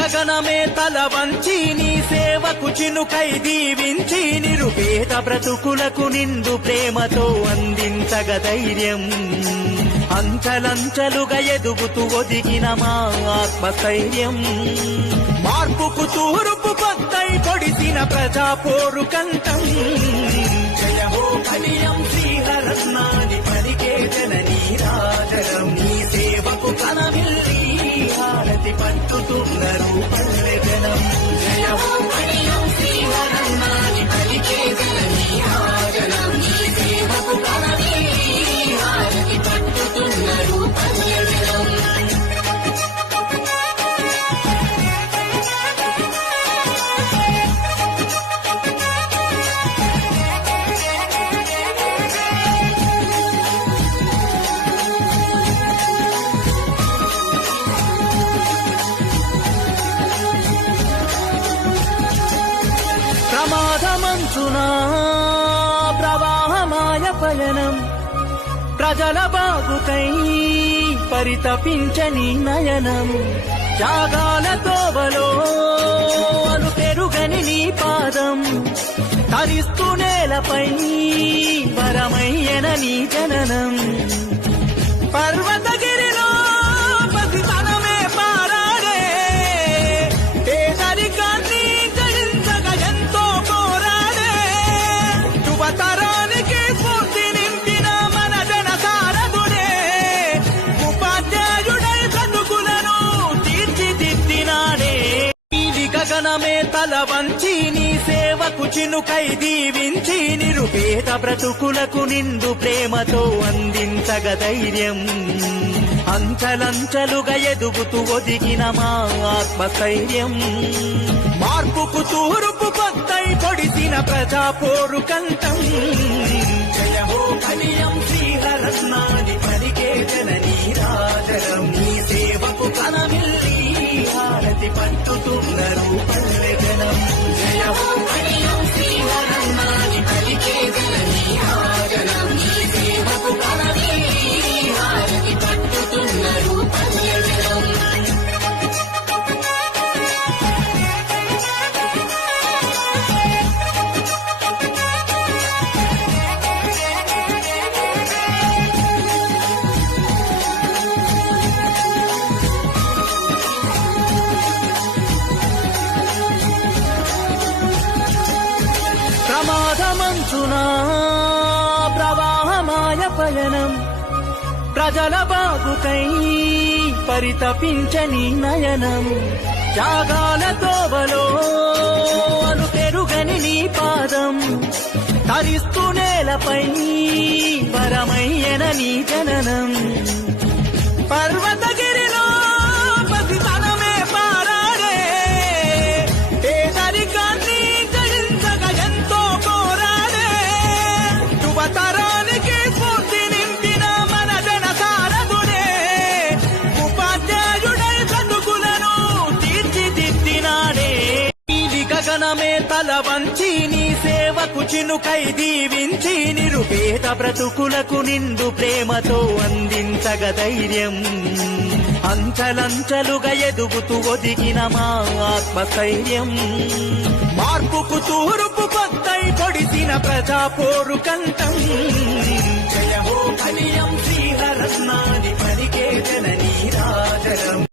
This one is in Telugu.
గగనమే తల వంచి నీ సేవకు చినుకై దీవించి నిరుపేద బ్రతుకులకు నిండు ప్రేమతో అందించగ ధైర్యం. అంచలంచలుగా ఎదుగుతూ ఒదిగిన మా ఆత్మస్థైర్యం. మార్పుకు తూరుపు కొత్తై పొడిసిన ప్రజా పోరు కంఠం. జయమో హో ప్రమాదమంచునా ప్రవాహమాయ పయనం. ప్రజల బాగుకై పరితపించని నయనం. త్యాగాల తోవలో అను పెరుగని నీ పాదం. తరిస్తూ నేలపై వరమయ్యన నీ జననం. క్షణమే తల వంచి నీ సేవకు చినుకై దీవించి నిరుపేద బ్రతుకులకు నిండు ప్రేమతో అందించగ ధైర్యం. అంచలంచలుగా ఎదుగుతూ ఒదిగిన మా ఆత్మస్థైర్యం. మార్పుకు తూరుపు కొత్తై పొడిసిన ప్రజా పోరు కంఠం. హారతి పట్టుతున్నారు పల్లె జయ ప్రవాహమాయ ప్రజల బాగుకై పరితపించని నయనం. త్యాగాల తోవలో అను పెరుగని నీ పాదం. తరిస్తూ నేలపై పరమయ్యన నీ జననం. పర్వతగి నీలి తల వంచి నీ సేవకు చినుకై దీవించి నిరుపేద బ్రతుకులకు నిండు ప్రేమతో అందించగ ధైర్యం. అంచలంచలుగా ఎదుగుతూ ఒదిగిన మా ఆత్మస్థైర్యం. మార్పుకు తూరుపు కొత్తై పొడిసిన ప్రజా పోరు కంఠం. జయమో హో శ్రీహరత్నాది పలికే జననీ రాజరం.